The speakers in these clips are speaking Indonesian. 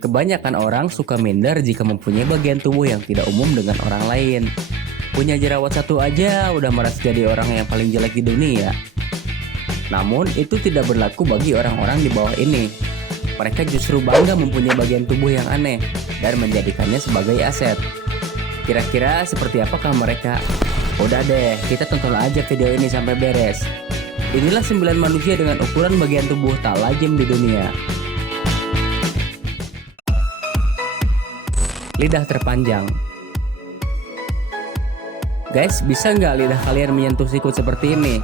Kebanyakan orang suka minder jika mempunyai bagian tubuh yang tidak umum dengan orang lain. Punya jerawat satu aja udah merasa jadi orang yang paling jelek di dunia. Namun itu tidak berlaku bagi orang-orang di bawah ini. Mereka justru bangga mempunyai bagian tubuh yang aneh dan menjadikannya sebagai aset. Kira-kira seperti apakah mereka? Udah deh, kita tonton aja video ini sampai beres. Inilah 9 manusia dengan ukuran bagian tubuh tak lazim di dunia. Lidah terpanjang. Guys, bisa nggak lidah kalian menyentuh sikut seperti ini?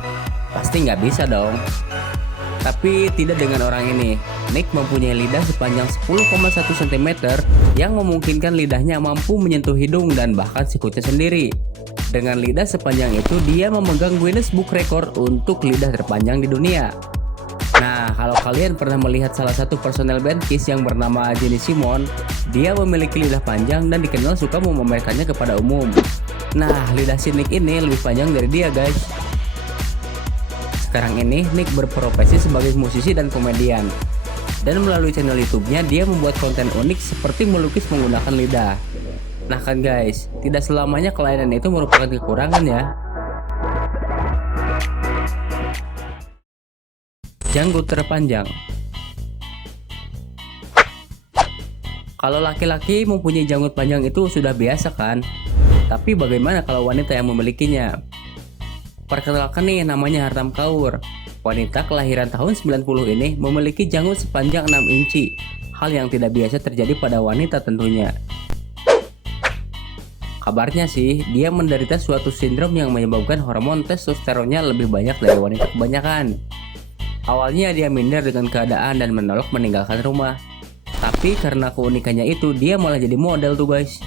Pasti nggak bisa dong. Tapi tidak dengan orang ini. Nick mempunyai lidah sepanjang 10,1 cm yang memungkinkan lidahnya mampu menyentuh hidung dan bahkan sikutnya sendiri. Dengan lidah sepanjang itu, dia memegang Guinness Book Record untuk lidah terpanjang di dunia. Nah, kalau kalian pernah melihat salah satu personel band Kiss yang bernama Gene Simmons, dia memiliki lidah panjang dan dikenal suka memamerkannya kepada umum. Nah, lidah si Nick ini lebih panjang dari dia, guys. Sekarang ini, Nick berprofesi sebagai musisi dan komedian. Dan melalui channel YouTube-nya, dia membuat konten unik seperti melukis menggunakan lidah. Nah kan guys, tidak selamanya kelainan itu merupakan kekurangan ya. Janggut terpanjang. Kalau laki-laki mempunyai janggut panjang itu sudah biasa kan? Tapi bagaimana kalau wanita yang memilikinya? Perkenalkan nih, namanya Hartam Kaur. Wanita kelahiran tahun 90 ini memiliki janggut sepanjang 6 inci. Hal yang tidak biasa terjadi pada wanita tentunya. Kabarnya sih, dia menderita suatu sindrom yang menyebabkan hormon testosteronnya lebih banyak dari wanita kebanyakan. Awalnya dia minder dengan keadaan dan menolak meninggalkan rumah. Tapi karena keunikannya itu, dia malah jadi model tuh guys.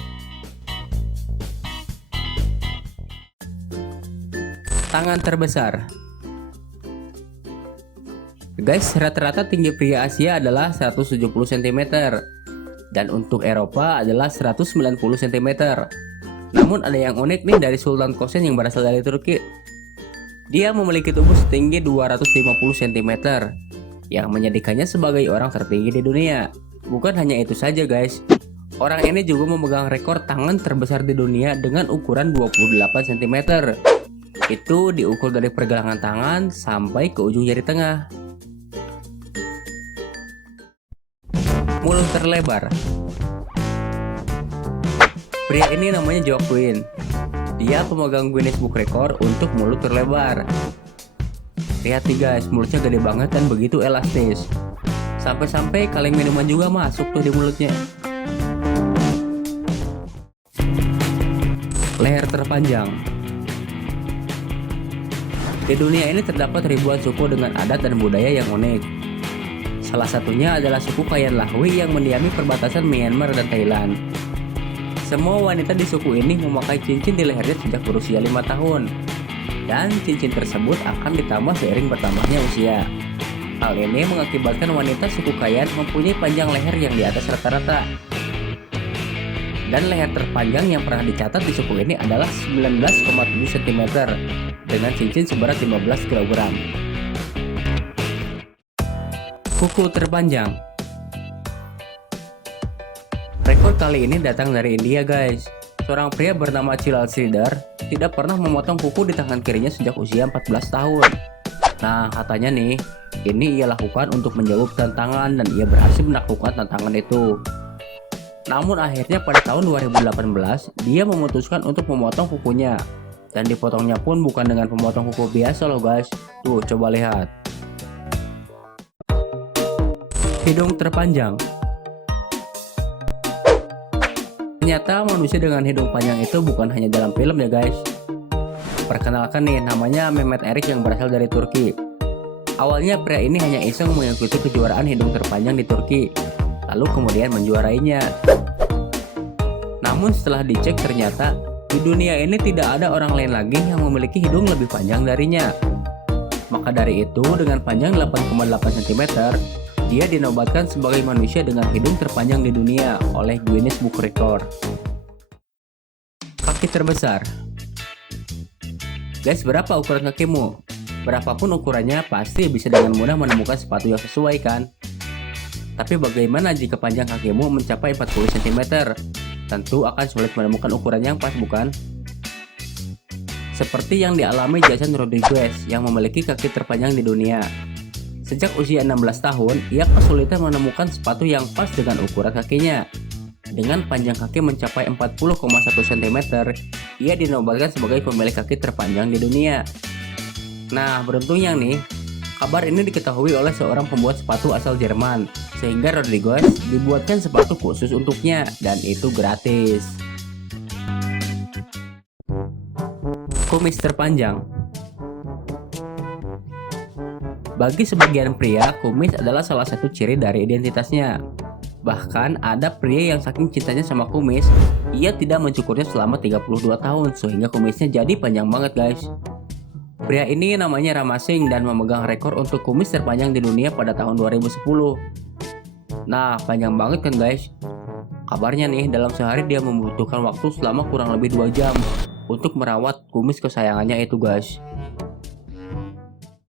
Tangan terbesar. Guys, rata-rata tinggi pria Asia adalah 170 cm. Dan untuk Eropa adalah 190 cm. Namun ada yang unik nih dari Sultan Kosen yang berasal dari Turki. Dia memiliki tubuh setinggi 250 cm yang menjadikannya sebagai orang tertinggi di dunia. Bukan hanya itu saja guys, orang ini juga memegang rekor tangan terbesar di dunia dengan ukuran 28 cm. Itu diukur dari pergelangan tangan sampai ke ujung jari tengah. Mulut terlebar. Pria ini namanya Joaquin. Dia pemegang Guinness Book Record untuk mulut terlebar. Lihat nih guys, mulutnya gede banget dan begitu elastis. Sampai-sampai kaleng minuman juga masuk tuh di mulutnya. Leher terpanjang. Di dunia ini terdapat ribuan suku dengan adat dan budaya yang unik. Salah satunya adalah suku Kayan Lahwi yang mendiami perbatasan Myanmar dan Thailand. Semua wanita di suku ini memakai cincin di lehernya sejak berusia 5 tahun. Dan cincin tersebut akan ditambah seiring bertambahnya usia. Hal ini mengakibatkan wanita suku Kayan mempunyai panjang leher yang di atas rata-rata. Dan leher terpanjang yang pernah dicatat di suku ini adalah 19,7 cm dengan cincin seberat 15 kg. Kuku terpanjang. Rekor kali ini datang dari India guys. Seorang pria bernama Chilal Sridhar tidak pernah memotong kuku di tangan kirinya sejak usia 14 tahun. Nah katanya nih, ini ia lakukan untuk menjawab tantangan dan ia berhasil menaklukkan tantangan itu. Namun akhirnya pada tahun 2018 dia memutuskan untuk memotong kukunya. Dan dipotongnya pun bukan dengan pemotong kuku biasa loh guys. Tuh coba lihat. Hidung terpanjang. Ternyata manusia dengan hidung panjang itu bukan hanya dalam film ya guys. Perkenalkan nih, namanya Mehmet Erik yang berasal dari Turki. Awalnya pria ini hanya iseng mengikuti kejuaraan hidung terpanjang di Turki, lalu kemudian menjuarainya. Namun setelah dicek ternyata di dunia ini tidak ada orang lain lagi yang memiliki hidung lebih panjang darinya. Maka dari itu dengan panjang 8,8 cm, dia dinobatkan sebagai manusia dengan hidung terpanjang di dunia oleh Guinness Book Record. Kaki terbesar. Guys, berapa ukuran kakimu? Berapapun ukurannya, pasti bisa dengan mudah menemukan sepatu yang sesuai kan? Tapi bagaimana jika panjang kakimu mencapai 40 cm? Tentu akan sulit menemukan ukuran yang pas, bukan? Seperti yang dialami Jason Rodriguez yang memiliki kaki terpanjang di dunia. Sejak usia 16 tahun, ia kesulitan menemukan sepatu yang pas dengan ukuran kakinya. Dengan panjang kaki mencapai 40,1 cm, ia dinobatkan sebagai pemilik kaki terpanjang di dunia. Nah, beruntungnya nih, kabar ini diketahui oleh seorang pembuat sepatu asal Jerman, sehingga Rodriguez dibuatkan sepatu khusus untuknya, dan itu gratis. Kumis terpanjang. Bagi sebagian pria, kumis adalah salah satu ciri dari identitasnya. Bahkan ada pria yang saking cintanya sama kumis, ia tidak mencukurnya selama 32 tahun sehingga kumisnya jadi panjang banget guys. Pria ini namanya Rama Singh dan memegang rekor untuk kumis terpanjang di dunia pada tahun 2010. Nah, panjang banget kan guys? Kabarnya nih, dalam sehari dia membutuhkan waktu selama kurang lebih 2 jam untuk merawat kumis kesayangannya itu guys.